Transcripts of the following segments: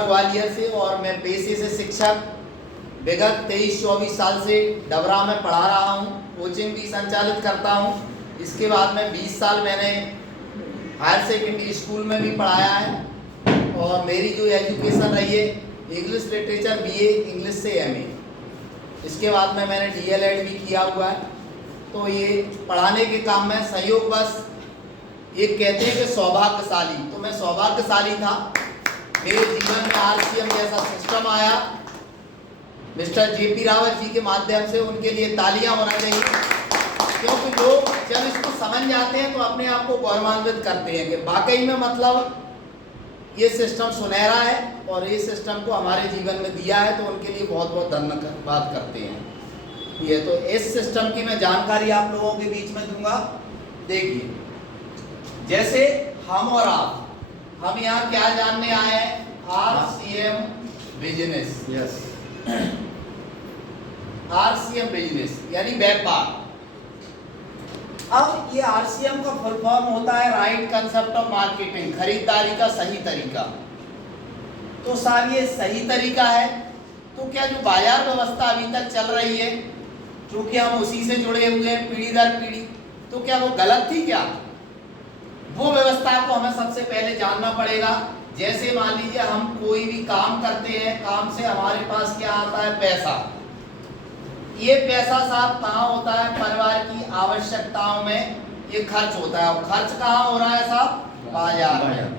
ग्वालियर से और मैं पेशे से शिक्षक विगत 23-24 साल से डबरा में पढ़ा रहा हूँ, कोचिंग भी संचालित करता हूँ। इसके बाद में 20 साल मैंने हायर सेकेंडरी स्कूल में भी पढ़ाया है और मेरी जो एजुकेशन रही है इंग्लिश लिटरेचर बीए, इंग्लिश से एमए। इसके बाद में मैंने डीएलएड भी किया हुआ है। तो ये पढ़ाने के काम में सहयोग बस एक कहते हैं कि सौभाग्यशाली, तो मैं सौभाग्यशाली था। मेरे जीवन में आरसीएम जैसा सिस्टम आया मिस्टर जेपी रावत जी के माध्यम से, उनके लिए तालियां होना चाहिए, क्योंकि लोग जब इसको समझ जाते हैं तो अपने आप को गौरवान्वित करते हैं कि वाकई में मतलब ये सिस्टम सुनहरा है और ये सिस्टम को हमारे जीवन में दिया है, तो उनके लिए बहुत बहुत धन्यवाद करते हैं। ये तो इस सिस्टम की मैं जानकारी आप लोगों के बीच में दूंगा। देखिए, जैसे हम और आप, हम यहाँ क्या जानने आए हैं? RCM business. Yes. RCM business यानी व्यापार। अब ये आरसीएम का फुल फॉर्म होता है राइट कंसेप्ट ऑफ मार्केटिंग, खरीदारी का सही तरीका। तो साहब ये सही तरीका है, तो क्या जो बाजार व्यवस्था अभी तक चल रही है, क्योंकि हम उसी से जुड़े हुए हैं पीढ़ी दर पीढ़ी, तो क्या वो गलत थी? क्या वो व्यवस्था को हमें सबसे पहले जानना पड़ेगा। जैसे मान लीजिए हम कोई भी काम करते हैं, काम से हमारे पास क्या आता है? पैसा। ये पैसा साहब कहाँ होता है? परिवार की आवश्यकताओं में ये खर्च होता है। और खर्च कहाँ हो रहा है साहब? बाजार में,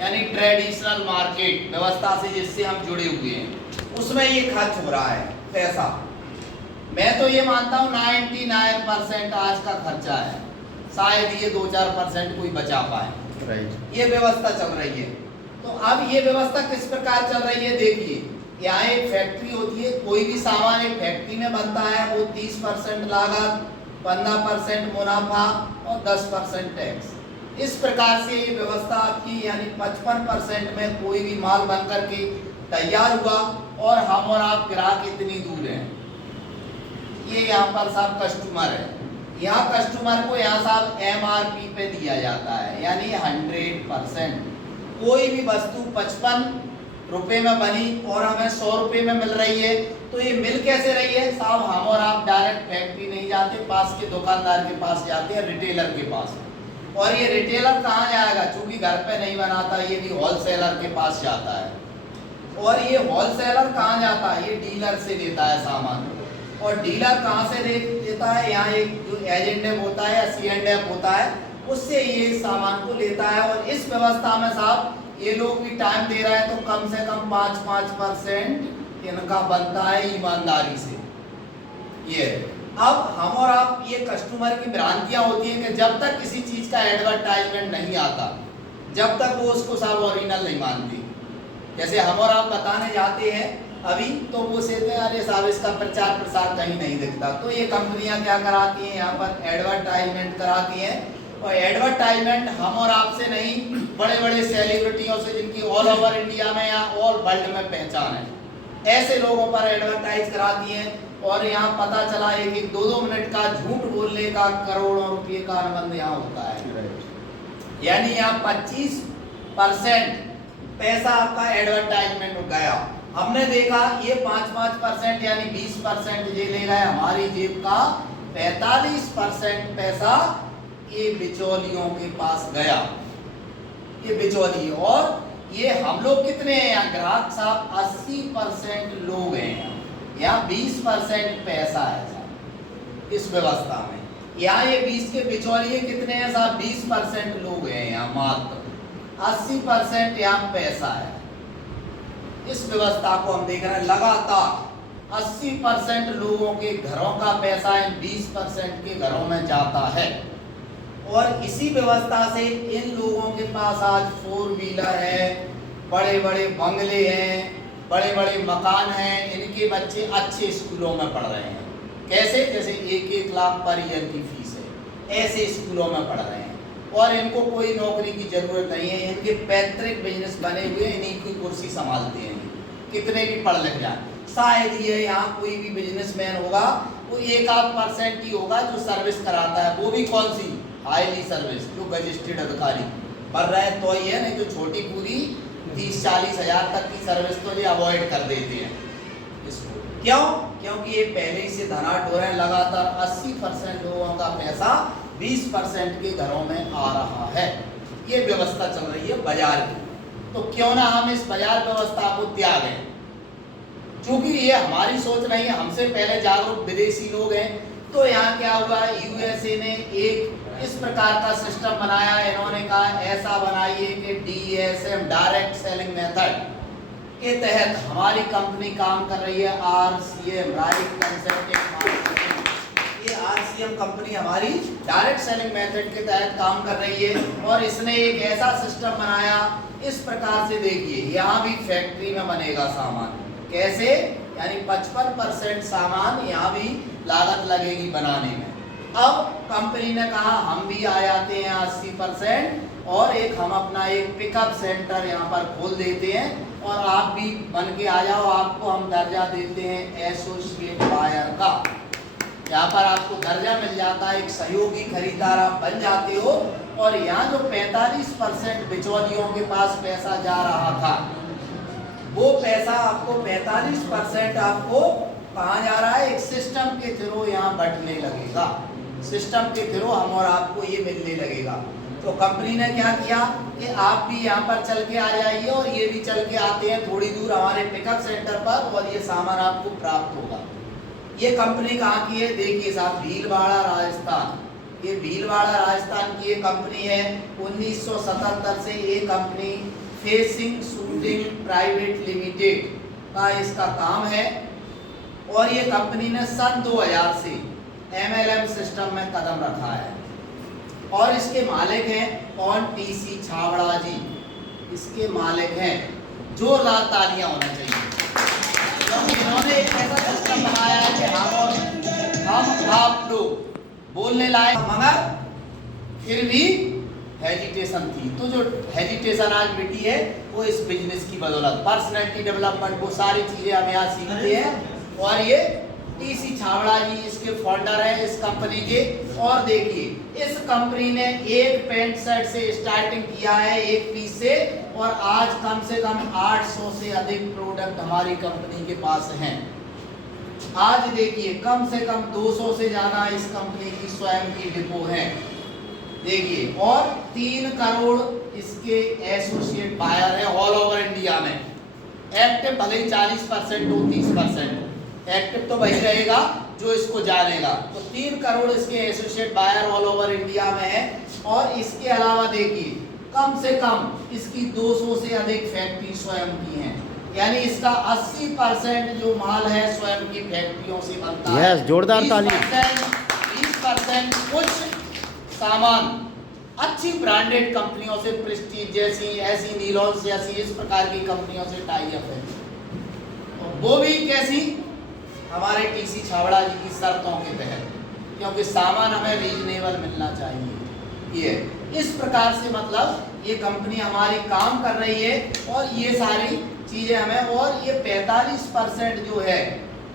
यानी ट्रेडिशनल मार्केट व्यवस्था से जिससे हम जुड़े हुए हैं, उसमें ये खर्च हो रहा है पैसा। मैं तो ये मानता हूँ 99% आज का खर्चा है, शायद ये 2-4% कोई बचा पाए। राइट। ये व्यवस्था चल रही है। तो अब ये व्यवस्था किस प्रकार चल रही है? देखिए, यहाँ एक फैक्ट्री होती है, कोई भी सामान एक फैक्ट्री में बनता है, वो 30% लागत, 15% मुनाफा और 10% टैक्स। इस प्रकार से ये व्यवस्था आपकी यानी 55% में कोई भी माल बन करके तैयार हुआ और हम और आप ग्राहक इतनी दूर हैं। ये यहाँ पर साहब कस्टमर है, यहाँ कस्टमर को यहाँ साहब एमआरपी पे दिया जाता है, यानी 100%। कोई भी वस्तु 55 रुपए में बनी और हमें 100 रुपए में मिल रही है, तो ये मिल कैसे रही है साहब? हम और आप डायरेक्ट फैक्ट्री नहीं जाते, पास के दुकानदार के पास जाते हैं, रिटेलर के पास। और ये रिटेलर कहाँ जाएगा? चूंकि घर पे नहीं बनाता, ये भी होलसेलर के पास जाता है। और ये होलसेलर कहाँ जाता है? ये डीलर से लेता है सामान। और डीलर कहाँ से लेता है? यहाँ एक जो एजेंट होता है या C&F होता है, उससे ये सामान को लेता है। और इस व्यवस्था में साहब ये लोग भी टाइम दे रहे हैं, तो कम से कम 5% इनका बनता है ईमानदारी से। ये अब हम और आप, ये कस्टमर की भ्रांतियां होती हैं कि जब तक किसी चीज का एडवर्टाइजमेंट नहीं आता, जब तक वो उसको साहब ओरिजिनल नहीं मानती। जैसे हम और आप बताने जाते हैं अभी, तो वो कहते हैं अरे साहब इसका प्रचार प्रसार कहीं नहीं दिखता। तो ये कंपनियां क्या कराती हैं? यहाँ पर एडवर्टाइजमेंट कराती हैं। और एडवर्टाइजमेंट हम और आपसे नहीं, बड़े बड़े सेलिब्रिटियों से, जिनकी ऑल ओवर इंडिया में या ऑल वर्ल्ड में पहचान है, ऐसे लोगों पर एडवर्टाइज कराती हैं। और यहाँ पता चला है कि 2-2 मिनट का झूठ बोलने का करोड़ों रुपये का अनुबंध यहाँ होता है। यानी यहाँ 25% पैसा आपका एडवर्टाइजमेंट हो गया। हमने देखा ये 5% यानी 20% ये ले गए, हमारी जेब का 45% पैसा ये बिचौलियों के पास गया। ये बिचौली, और ये हम लोग कितने हैं यहाँ? ग्राहक साहब 80% लोग हैं, यहाँ 20% पैसा है साहब इस व्यवस्था में। यहाँ ये 20 के बिचौलिए कितने हैं साहब? 20% लोग हैं यहाँ मात्र, 80% यहाँ पैसा है। इस व्यवस्था को हम देख रहे हैं लगातार 80% लोगों के घरों का पैसा 20% के घरों में जाता है। और इसी व्यवस्था से इन लोगों के पास आज 4 व्हीलर है, बड़े बड़े बंगले हैं, बड़े बड़े मकान हैं, इनके बच्चे अच्छे स्कूलों में पढ़ रहे हैं। कैसे? जैसे 1-1 लाख पर ईयर की फीस है, ऐसे स्कूलों में पढ़ रहे हैं और इनको कोई नौकरी की जरूरत नहीं है। इनके पैतृक बिजनेस बने हुए, इन्हीं की कुर्सी संभालते हैं, कितने भी पढ़ लिख जाए। शायद ये यहाँ कोई भी बिजनेसमैन होगा, वो 1-8% ही होगा जो सर्विस कराता है, वो भी कौन सी? हाईली सर्विस, जो रजिस्टर्ड अधिकारी पढ़ रहे हैं तो ही है, नहीं तो छोटी पूरी 30-40 हज़ार तक की सर्विस तो ये अवॉइड कर देते हैं इसको। क्यों? क्योंकि ये पहले ही से धनाढ्य है, लगातार 80% लोगों का पैसा 20% के घरों में आ रहा है। ये व्यवस्था चल रही है बाजार की। तो क्यों ना हम इस बाजार व्यवस्था को त्यागें, क्योंकि ये हमारी सोच नहीं है, हमसे पहले जागरूक विदेशी लोग हैं। तो यहाँ क्या हुआ, यूएसए ने एक इस प्रकार का सिस्टम बनाया। इन्होंने कहा ऐसा बनाइए कि DSM डायरेक्ट सेलिंग मेथड के तहत हमारी कंपनी काम कर रही है। RCM राइट कंसल्टिंग मार्केटिंग, ये RCM कंपनी हमारी डायरेक्ट सेलिंग मेथड के तहत काम कर रही है। और इसने एक ऐसा सिस्टम बनाया इस प्रकार से, देखिए यहाँ भी फैक्ट्री में बनेगा सामान। कैसे? यानी 55% सामान यहाँ भी लागत लगेगी बनाने में। अब कंपनी ने कहा हम भी आ जाते हैं 80% और हम अपना एक पिकअप सेंटर यहाँ पर खोल देते हैं और आप भी बन के आ जाओ। आपको हम दर्जा देते हैं एसोसिएट बायर का। यहाँ पर आपको दर्जा मिल जाता है, एक सहयोगी खरीदार आप बन जाते हो। और यहाँ जो 45% बिचौलियों के पास पैसा जा रहा था, वो पैसा आपको 45% आपको कहाँ जा रहा है, एक सिस्टम के थ्रू यहाँ बंटने लगेगा। सिस्टम के थ्रू हम और आपको ये मिलने लगेगा। तो कंपनी ने क्या किया कि आप भी यहाँ पर चल के आ जाइए और ये भी चल के आते हैं थोड़ी दूर हमारे पिकअप सेंटर पर, और ये सामान आपको प्राप्त होगा। ये कंपनी कहाँ की है, देखिए साहब, भीलवाड़ा राजस्थान। ये भीलवाड़ा राजस्थान की ये कंपनी है। 1977 से ये company facing shooting private limited का इसका काम है। और ये कंपनी ने सन 2000 से MLM सिस्टम में कदम रखा है। और इसके मालिक हैं कौन, TC छाबड़ा जी इसके मालिक हैं। जोरदार तालियां होना चाहिए, क्योंकि इन्होंने एक ऐसा सिस्टम बनाया है कि हम आप लोग बोलने लायक, मगर फिर भी हेजिटेशन थी। तो जो हेजिटेशन आज मिटी है वो इस बिजनेस की बदौलत, पर्सनैलिटी डेवलपमेंट, वो सारी चीजें हम यहाँ सीखते हैं। और ये TC छाबड़ा जी इसके फाउंडर हैं इस कंपनी के। और देखिए इस कंपनी ने एक पैंट शर्ट से स्टार्टिंग किया है, एक पीस से, और आज कम से कम 800 से अधिक प्रोडक्ट हमारी कंपनी के पास हैं। आज देखिए कम से कम 200 से ज्यादा इस कंपनी की स्वयं की डिपो है, देखिए। और 3 करोड़ इसके एसोसिएट बायर हैं ऑल ओवर इंडिया में। एक्टिव भले ही 40% हो, 30%, एक्टिव तो वही रहेगा जो इसको जानेगा। तो 3 करोड़ इसके associate buyer all over India में है। और इसके अलावा देखिए कम से कम इसकी 200 से अधिक फैक्ट्री स्वयं की हैं। यानी इसका 80% जो माल है स्वयं की फैक्ट्रियों से बनता है। जोरदार ताली। 20% कुछ सामान अच्छी ब्रांडेड कंपनियों से, प्रेस्टीज जैसी, ऐसी नीलॉन्स जैसी इस प्रकार की कंपनियों से टाई अप है। तो वो भी कैसी, हमारे TC छाबड़ा जी की शर्तों के तहत, क्योंकि सामान हमें रीजनेबल मिलना चाहिए। ये इस प्रकार से मतलब ये कंपनी हमारी काम कर रही है। और ये सारी चीजें हमें, और ये 45% जो है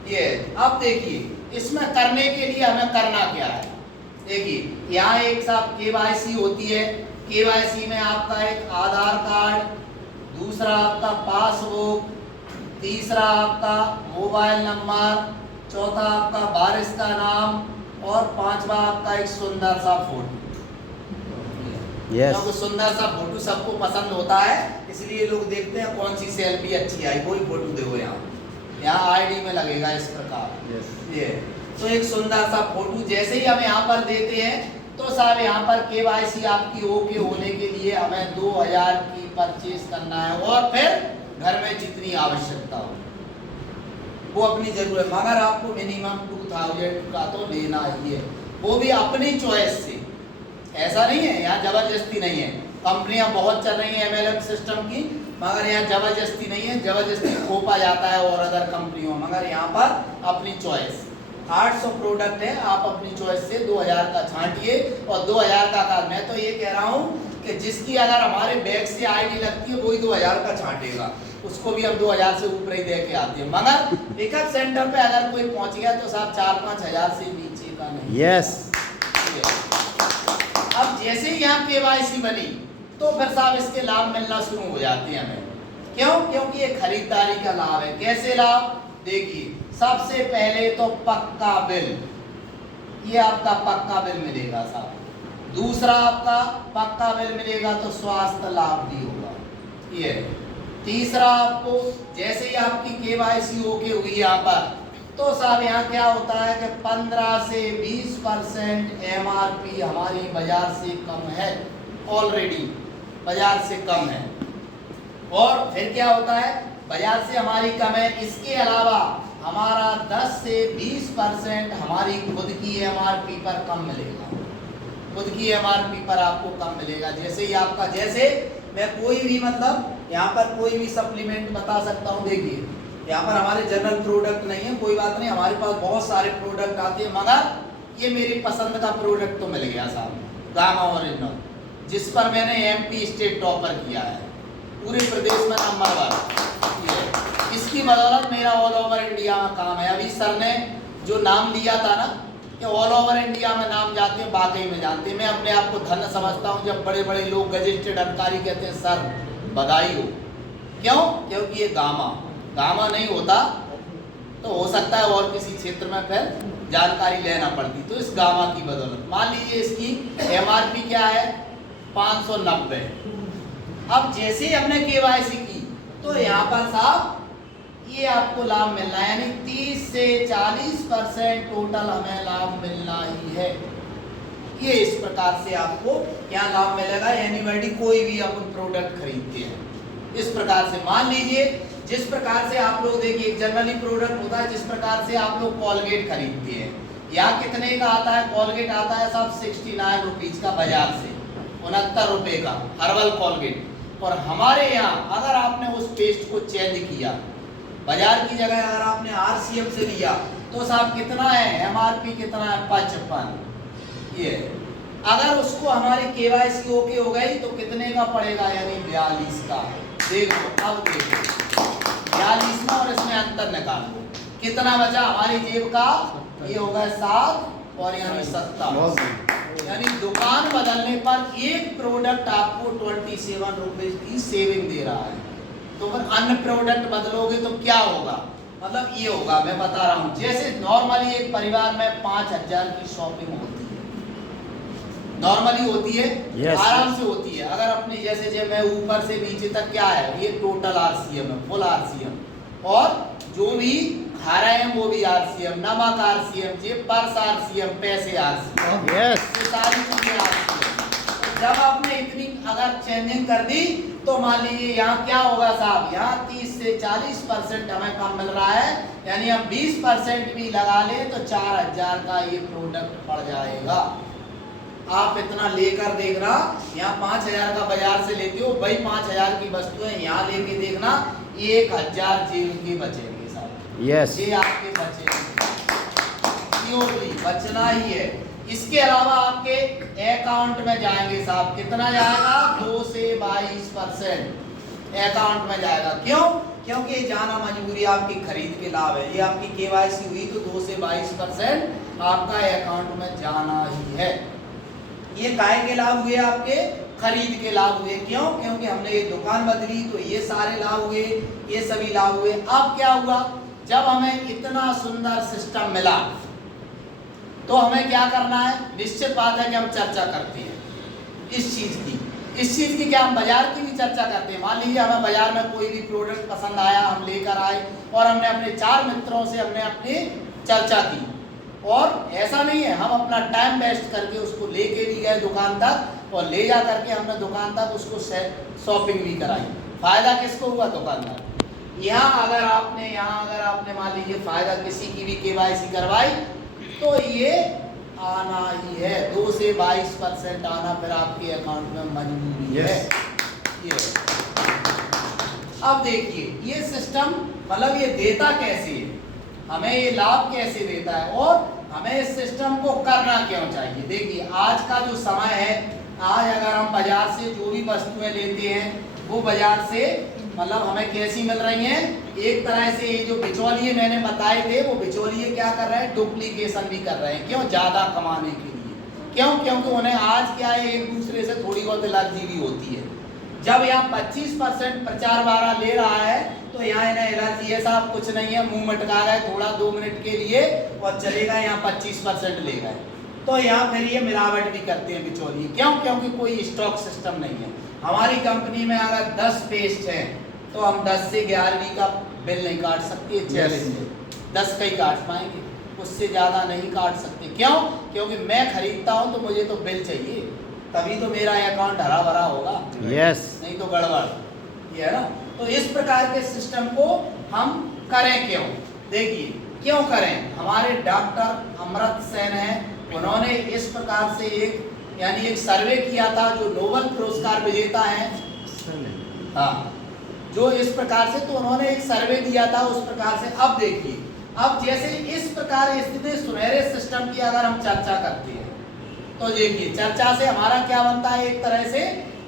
ये। अब देखिए इसमें करने के लिए हमें करना क्या है, देखिए यहाँ एक साहब KYC होती है। KYC में आपका एक आधार कार्ड, दूसरा आपका पासबुक, तीसरा आपका मोबाइल नंबर, चौथा आपका बारिश का नाम, और 5वां आपका एक सुंदर सा फोटो। क्योंकि सुंदर सा फोटो सबको पसंद होता है, इसलिए लोग देखते हैं कौन सी सेल्फी अच्छी आई, वही फोटो देखो। यहाँ ID में लगेगा इस प्रकार। ये तो एक सुंदर सा फोटो जैसे ही हम यहाँ पर देते हैं तो साहब यहाँ पर KYC आपकी ओके होने के लिए हमें 2000 की परचेज करना है। और फिर घर में जितनी आवश्यकता हो वो अपनी जरूरत, मगर आपको मिनिमम 2000 का तो लेना ही है, वो भी अपनी चॉइस से। ऐसा नहीं है, यहाँ जबरदस्ती नहीं है। कंपनियां बहुत चल रही हैं MLM सिस्टम की, मगर यहाँ जबरदस्ती नहीं है। जबरदस्ती थोपा जाता है और अदर कंपनियों, मगर यहाँ पर अपनी चॉइस। 800 प्रोडक्ट है, आप अपनी चॉइस से 2000 का छांटिए। और 2000 का मैं तो ये कह रहा हूँ कि जिसकी अगर हमारे बैग से ID लगती है वही 2000 का छांटेगा, उसको भी हम 2000 से ऊपर ही दे के आते हैं। मगर पिकअप सेंटर पे अगर कोई पहुंच गया तो साहब 4-5 हजार से नीचे का नहीं। यस। अब जैसे ही यहाँ KYC बनी तो फिर साहब इसके लाभ मिलना शुरू हो जाते हैं हमें। क्यों? क्योंकि ये खरीदारी का लाभ है। कैसे लाभ? देखिए, सबसे पहले तो पक्का बिल, ये आपका पक्का बिल मिलेगा साहब। दूसरा आपका पक्का बिल मिलेगा तो स्वास्थ्य लाभ भी होगा, ये। तीसरा आपको जैसे ही आपकी केवाईसी ओके हुई यहाँ पर, तो साहब यहाँ क्या होता है कि 15 से 20% एमआरपी हमारी बाजार से कम है, ऑलरेडी बाजार से कम है। और फिर क्या होता है, बाजार से हमारी कम है, इसके अलावा हमारा 10 से 20% हमारी खुद की एमआरपी पर कम मिलेगा, खुद की एमआरपी पर आपको कम मिलेगा। जैसे ही आपका, जैसे मैं कोई भी मतलब यहाँ पर कोई भी सप्लीमेंट बता सकता हूँ। देखिए, यहाँ पर हमारे जनरल प्रोडक्ट नहीं है, कोई बात नहीं, हमारे पास बहुत सारे प्रोडक्ट आते हैं, मगर ये मेरी पसंद का प्रोडक्ट तो मिल गया साहब, गामा ओरिजिनल, जिस पर मैंने एमपी स्टेट टॉपर किया है, पूरे प्रदेश में नंबर 1। इसकी बदौलत मेरा ऑल ओवर इंडिया में काम है। अभी सर ने जो नाम लिया था ना कि ऑल ओवर इंडिया में नाम जाते हैं, वाकई में जानते हैं। मैं अपने आप को धन्य समझता हूँ जब बड़े बड़े लोग गजेटेड अधिकारी कहते हैं सर बधाई हो। क्यों? क्योंकि ये गामा नहीं होता तो हो सकता है और किसी क्षेत्र में फिर जानकारी लेना पड़ती, तो इस गामा की बदौलत। मान लीजिए इसकी एमआरपी क्या है, 590। अब जैसे ही हमने केवाईसी की तो यहाँ पर साहब ये आपको लाभ मिलना है, यानी 30 से 40% टोटल हमें लाभ मिलना ही है। ये इस प्रकार से आपको क्या लाभ मिलेगा, यानी कोई भी अपन प्रोडक्ट खरीदते हैं इस प्रकार से। मान लीजिए जिस प्रकार से आप लोग देखिए, एक जनरली प्रोडक्ट होता है, जिस प्रकार से आप लोग कॉलगेट खरीदते हैं, यहाँ कितने का आता है कॉलगेट, आता है साहब 69 रुपीज का, बाजार से 69 रुपए का हर्बल कॉलगेट। और हमारे यहाँ अगर आपने उस पेस्ट को चेंज किया, बाजार की जगह अगर आपने आरसीएम से लिया, तो साहब कितना है, एमआरपी कितना है, 55। ये अगर उसको हमारी केवाईसी ओके हो गई तो कितने का पड़ेगा, यानी 42 का। देखो अब देखो 42 में, और इसमें अंतर निकालो, कितना बचा हमारी जेब का, ये होगा 7 और यानी 27। यानी दुकान बदलने पर एक प्रोडक्ट आपको 27 रुपीज की सेविंग दे रहा है। तो अगर अन्य प्रोडक्ट बदलोगे तो क्या होगा, मतलब ये होगा, मैं बता रहा हूँ। जैसे नॉर्मली एक परिवार में 5000 की शॉपिंग होती है, नॉर्मली होती है, आराम से होती है। अगर अपनी जैसे मैं ऊपर से नीचे तक क्या है, ये टोटल आरसीएम है, फुल आरसीएम, और जो भी खा रहे हैं वो भी आरसीएम, नमक आरसीएम, जे पर्स आरसीएम, पैसे आरसीएम, ये सारी चीजें आरसीएम। तो जब आपने इतनी अगर चेंजिंग कर दी तो मान लीजिए यहाँ क्या होगा साहब, यहाँ 30 से 40% हमें कम मिल रहा है, यानी हम 20% भी लगा ले तो 4000 का ये प्रोडक्ट पड़ जाएगा। आप इतना लेकर देखना, यहाँ 5000 का बाजार से लेते हो, भाई 5000 की वस्तुएं यहाँ लेके देखना, 1000 जेब के बचेंगे साहब। यस, ये आपके बचेंगे, बचना ही है। इसके अलावा आपके अकाउंट में जाएंगे साहब, कितना जाएगा, 2 से 22% अकाउंट में जाएगा। क्यों? क्योंकि जाना मजबूरी आपकी खरीद के लाभ है। ये आपकी केवाईसी हुई तो 2 से 22% आपका अकाउंट में जाना ही है। ये काय के लाभ हुए, आपके खरीद के लाभ हुए। क्यों? क्योंकि हमने ये दुकान बदली तो ये सारे लाभ हुए, ये सभी लाभ हुए। अब क्या हुआ, जब हमें इतना सुंदर सिस्टम मिला तो हमें क्या करना है, निश्चित बात है कि हम चर्चा करते हैं इस चीज की क्या, हम बाजार की भी चर्चा करते हैं। मान लीजिए हमें बाजार में कोई भी प्रोडक्ट पसंद आया, हम लेकर आए और हमने अपने 4 मित्रों से हमने अपनी चर्चा की, और ऐसा नहीं है हम अपना टाइम वेस्ट करके उसको लेके भी गए दुकान तक, और ले जा करके हमने दुकान तक उसको शॉपिंग भी कराई। फायदा किसको हुआ, दुकानदार। यहाँ अगर आपने मान लीजिए फायदा किसी की भी केवाईसी करवाई तो ये आना ही है, 2 से 22% आना फिर आपके अकाउंट में मजबूरी है। ये अब देखिए ये सिस्टम मतलब ये देता कैसे है, हमें ये लाभ कैसे देता है, और हमें इस सिस्टम को करना क्यों चाहिए। देखिए आज का जो समय है, आज अगर हम बाजार से जो भी वस्तुएं लेते हैं वो बाजार से मतलब हमें कैसी मिल रही हैं, एक तरह से ये जो बिचौलिए मैंने बताए थे, वो बिचौलिए क्या कर रहे हैं, डुप्लीकेशन भी कर रहे हैं। क्यों? ज्यादा कमाने के लिए। क्यों? क्योंकि उन्हें आज क्या है, एक दूसरे से थोड़ी बहुत एलर्जी भी होती है। जब यहाँ 25% प्रचार वाला ले रहा है तो यहाँ इन्हें एलर्जी है साहब, कुछ नहीं है, मुंह मटका गए थोड़ा 2 मिनट के लिए और चलेगा, यहाँ 25% ले गए। तो यहाँ फिर ये मिलावट भी करते हैं बिचौलिए। क्यों? क्योंकि कोई स्टॉक सिस्टम नहीं है। हमारी कंपनी में अगर 10 पेस्ट हैं तो हम 10 से 11वीं का बिल नहीं काट सकते, चैलेंज है। 10 का ही काट पाएंगे, उससे ज़्यादा नहीं काट सकते। क्यों? क्योंकि मैं खरीदता हूँ तो मुझे तो बिल चाहिए, तभी तो मेरा अकाउंट हरा भरा होगा। यस, नहीं तो गड़बड़, ये है ना। तो इस प्रकार के सिस्टम को हम करें क्यों? देखिए क्यों करें। हमारे डॉक्टर अमृत सेन हैं, उन्होंने इस प्रकार से एक सर्वे किया था, जो नोबेल पुरस्कार विजेता है, हाँ, जो इस प्रकार से, तो उन्होंने एक सर्वे दिया था उस प्रकार से। अब देखिए, अब जैसे इस प्रकार स्थिति सुनहरे सिस्टम की अगर हम चर्चा करते हैं तो देखिए चर्चा से हमारा क्या बनता है, एक तरह से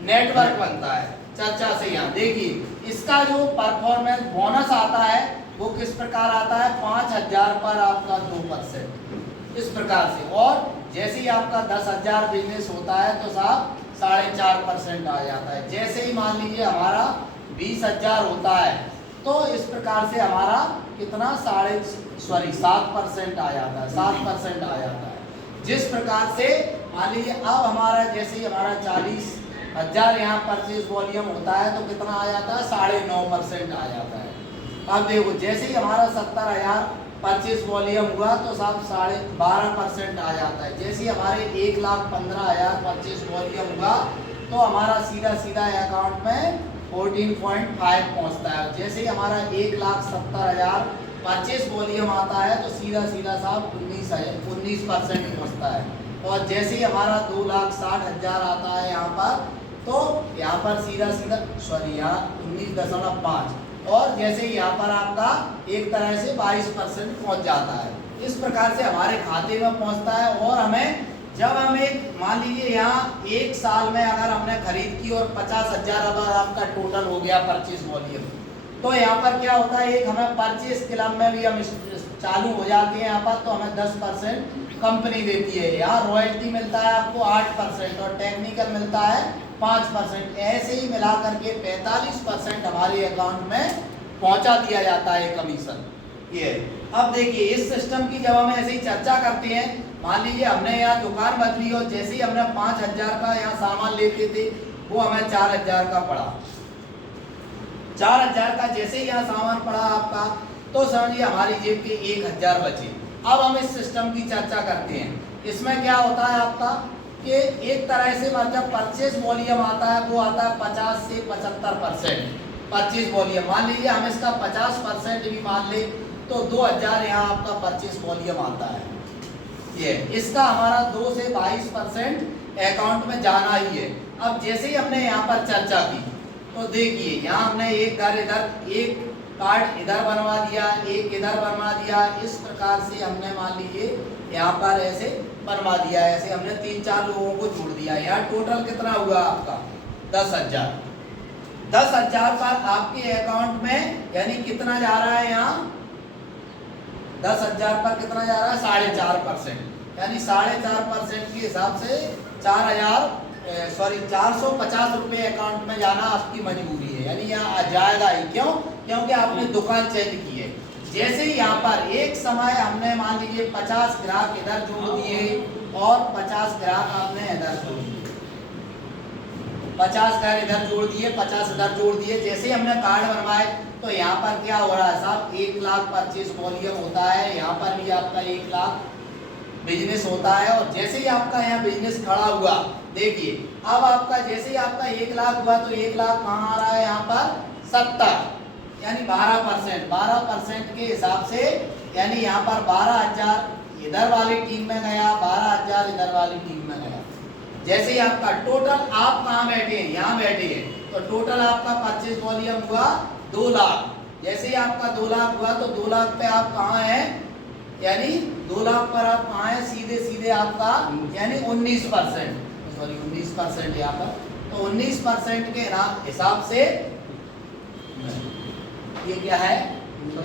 नेटवर्क बनता है चर्चा से। यहाँ देखिए इसका जो परफॉर्मेंस बोनस आता है वो किस प्रकार आता है, 5000 पर आपका 2% इस प्रकार से। और जैसे ही आपका 10,000 बिजनेस होता है तो साहब 4.5% आ जाता है। जैसे ही मान लीजिए हमारा 20,000 होता है तो इस प्रकार से हमारा कितना 7% आ जाता है, 7% आ जाता है। जिस प्रकार से मान लीजिए अब हमारा जैसे ही हमारा 40,000 यहाँ परचेज वॉल्यूम होता है तो कितना आ जाता है, 9.5% आ जाता है। अब देखो जैसे ही हमारा 70,000 परचेज वॉल्यूम हुआ तो साहब 12.5% आ जाता है। जैसे ही हमारे 1,15,000 परचेज वॉल्यूम हुआ तो हमारा सीधा सीधा अकाउंट में 14.5 पहुंचता है। जैसे ही हमारा 1,70,000 परचेज वॉल्यूम आता है तो सीधा सीधा साहब 19% पहुंचता है। और जैसे ही हमारा 2,60,000 आता है यहाँ पर तो यहाँ पर सीधा सीधा यहाँ 19.5, और जैसे ही यहाँ पर आपका एक तरह से 22% पहुँच जाता है। इस प्रकार से हमारे खाते में पहुँचता है। और हमें जब हमें मान लीजिए यहाँ एक साल में अगर हमने खरीद की और 50,000 अगर आपका टोटल हो गया परचेज वॉल्यूम, तो यहाँ पर क्या होता है, एक हमें परचेज क्लब में भी हम चालू हो जाते हैं यहाँ पर, तो हमें 10% कंपनी देती है। यहाँ रॉयल्टी मिलता है आपको 8% और टेक्निकल मिलता है 5%। ऐसे ही मिला करके 45% हमारे अकाउंट में पहुंचा दिया जाता है कमीशन। ये अब देखिए इस सिस्टम की जब हम ऐसे ही चर्चा करते हैं, मान लीजिए हमने यहाँ दुकान बदली और जैसे ही हमने 5,000 का यहाँ सामान लेते थे वो हमें 4,000 का पड़ा। 4,000 का जैसे ही यहाँ सामान पड़ा आपका तो समझिए हमारी जेब के 1,000 बचे। अब हम इस सिस्टम की चर्चा करते हैं। इसमें क्या होता है आपका कि एक तरह से मतलब परचेज वॉल्यूम आता है वो आता है 50 से 75% परचेज वॉल्यूम। मान लीजिए हम इसका 50% भी मान ले तो 2,000 यहाँ आपका परचेज वॉल्यूम आता है। ये इसका हमारा 2 से 22% अकाउंट में जाना ही है। अब जैसे ही हमने यहाँ पर चर्चा की तो देखिए यहाँ हमने एक घर इधर, एक कार्ड इधर बनवा दिया, एक इधर बनवा दिया। इस प्रकार से हमने मान लीजिए यहाँ पर ऐसे बनवा दिया, ऐसे हमने 3-4 लोगों को जोड़ दिया। यहाँ टोटल कितना हुआ आपका 10,000। 10,000 पर आपके अकाउंट में यानी कितना जा रहा है, यहाँ 10,000 पर कितना जा रहा है, 4.5%। यानी 4.5% के हिसाब से 450 रुपये अकाउंट में जाना आपकी मजबूरी है। यानी यहाँ जाएगा ही। क्यों? क्योंकि आपने दुकान चेंज की है। जैसे ही यहाँ पर एक समय हमने मान लीजिए 50 ग्राहक इधर जोड़ दिए और 50 ग्राहक आपने इधर जोड़ दिए, 50 घर इधर जोड़ दिए, 50 इधर जोड़ दिए। जैसे ही हमने कार्ड बनवाए तो यहाँ पर क्या हो रहा है साहब, 1 लाख परचेज वॉल्यूम होता है। यहाँ पर भी आपका 1 लाख बिजनेस होता है। और जैसे ही आपका यहाँ बिजनेस खड़ा हुआ, देखिए अब आपका जैसे ही आपका 1 लाख हुआ तो 1 लाख कहाँ आ रहा है, यहाँ पर 70 यानी 12% के हिसाब से। यानी यहाँ पर 12,000 इधर वाली टीम में गया, 12,000 इधर वाली टीम में गया। जैसे ही आपका टोटल, आप कहाँ बैठे हैं, यहाँ बैठे हैं, तो टोटल आपका परचेज वॉल्यूम हुआ 2 लाख। जैसे ही आपका 2 लाख हुआ तो 2 लाख पे आप कहाँ हैं, यानी 2 लाख पर आप कहाँ हैं, सीधे सीधे आपका यानी 19%, सॉरी 19% यहाँ पर। तो 19% के हिसाब से ये क्या है,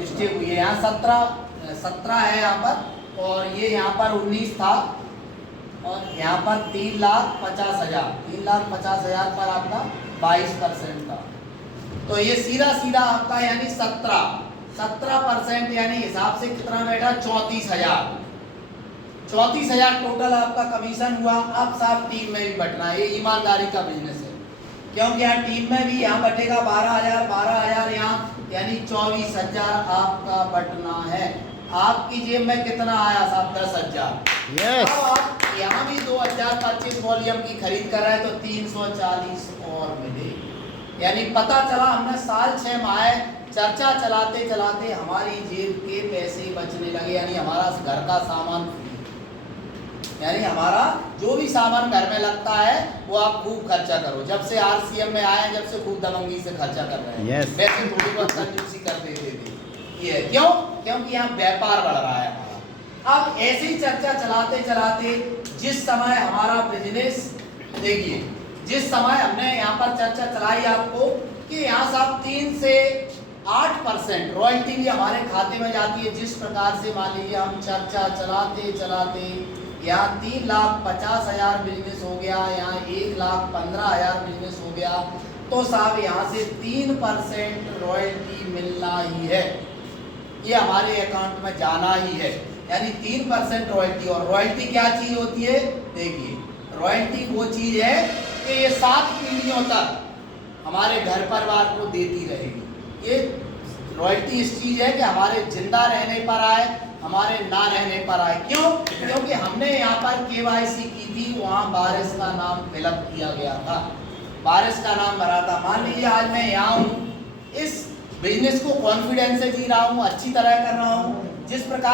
स्टेप हुई है। यहाँ 17 है यहाँ पर, और ये यहाँ पर 19 था, और यहाँ पर 3,50,000 पर आपका 22% का। तो ये सीधा सीधा आपका यानी 17% यानी हिसाब से कितना बैठा 34,000। 34,000 टोटल आपका कमीशन हुआ। अब साहब टीम में भी बटना है, ये ईमानदारी का बिजनेस है, क्योंकि यहाँ टीम में भी यहाँ बटेगा 12,000 यहाँ यानी 24,000 आपका बटना है। आपकी जेब में कितना आया साहब 10,000। यस। अब आप यहाँ भी 2,000 परचेज वॉल्यूम की खरीद कर रहे हैं तो 340 और मिले। यानी पता चला हमने साल 6 माह चर्चा चलाते चलाते हमारी जेब के पैसे बचने लगे, यानी हमारा घर का सामान, यानी हमारा जो भी सामान घर में लगता है वो आप खूब खर्चा करो। जब से आरसीएम में आए, जब से खूब दबंगी से खर्चा कर रहे हैं। yes. वैसे थोड़ी बहुत कंजूसी कर देते थे, ये क्यों? क्योंकि यहाँ व्यापार बढ़ रहा है हमारा। अब ऐसी चर्चा चलाते चलाते जिस समय हमारा बिजनेस, देखिए जिस समय हमने यहाँ पर चर्चा चलाई आपको कि यहाँ साहब 3 से 8% रॉयल्टी भी हमारे खाते में जाती है। जिस प्रकार से मान लीजिए हम चर्चा चलाते चलाते यहाँ 3,50,000 बिजनेस हो गया, यहाँ 1,15,000 बिजनेस हो गया, तो साहब यहाँ से 3% रॉयल्टी मिलना ही है, ये हमारे अकाउंट में जाना ही है। यानी 3% रॉयल्टी। और रॉयल्टी क्या चीज होती है? देखिए रॉयल्टी वो चीज है कि ये 7 पीढ़ियों तक हमारे घर परिवार को देती रहेगी। ये रॉयल्टी इस चीज है कि हमारे जिंदा रहने पर आए, हमारे ना रहने पर आए। क्यों? क्योंकि हमने यहाँ पर केवाईसी की थी, वहाँ वारिस का नाम फिलअप किया गया था, वारिस का नाम भरा था। मान लीजिए आज मैं यहाँ हूँ, इस बिजनेस को कॉन्फिडेंस से जी रहा हूँ, अच्छी तरह कर रहा हूँ, जिस प्रकार